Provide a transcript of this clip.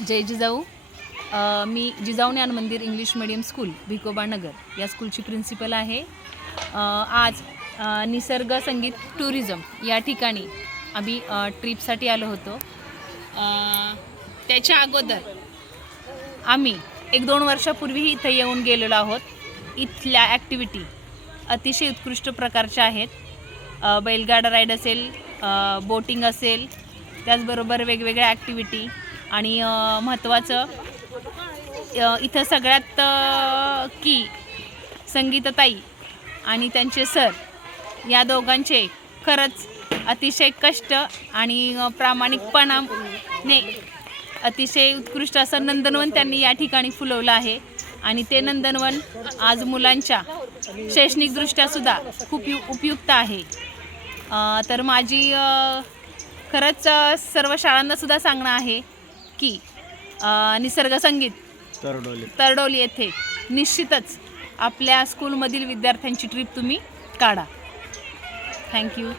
जय जिजाऊ. मी Jijau Dnyan Mandir English medium school Bhikoba Nagar या स्कूलची principal आहे. आज निसर्ग संगीत टुरिझम या ठिकाणी आम्ही ट्रीपसाठी ट्रिपसाठी आलो होतो. त्याच्या अगोदर आम्ही एक दोन वर्षापूर्वीही इथं येऊन गेलेलो आहोत. इथल्या ॲक्टिव्हिटी अतिशय उत्कृष्ट प्रकारच्या आहेत. बैलगाडा राईड असेल बोटिंग असेल त्याचबरोबर वेगवेगळ्या ॲक्टिव्हिटी आणि महत्त्वाचं इथं सगळ्यात की संगीतताई आणि त्यांचे सर या दोघांचे खरंच अतिशय कष्ट आणि प्रामाणिकपणाने अतिशय उत्कृष्ट असं नंदनवन त्यांनी या ठिकाणी फुलवलं आहे. आणि ते नंदनवन आज मुलांच्या शैक्षणिकदृष्ट्यासुद्धा खूप यु उपयुक्त आहे. तर माझी खरंच सर्व शाळांनासुद्धा सांगणं आहे. की अ, निसर्ग संगीत. तरडोली. तरडोली येथे निश्चितच आपल्या स्कूलमधील विद्यार्थ्यांची ट्रिप तुम्ही काढा. थँक्यू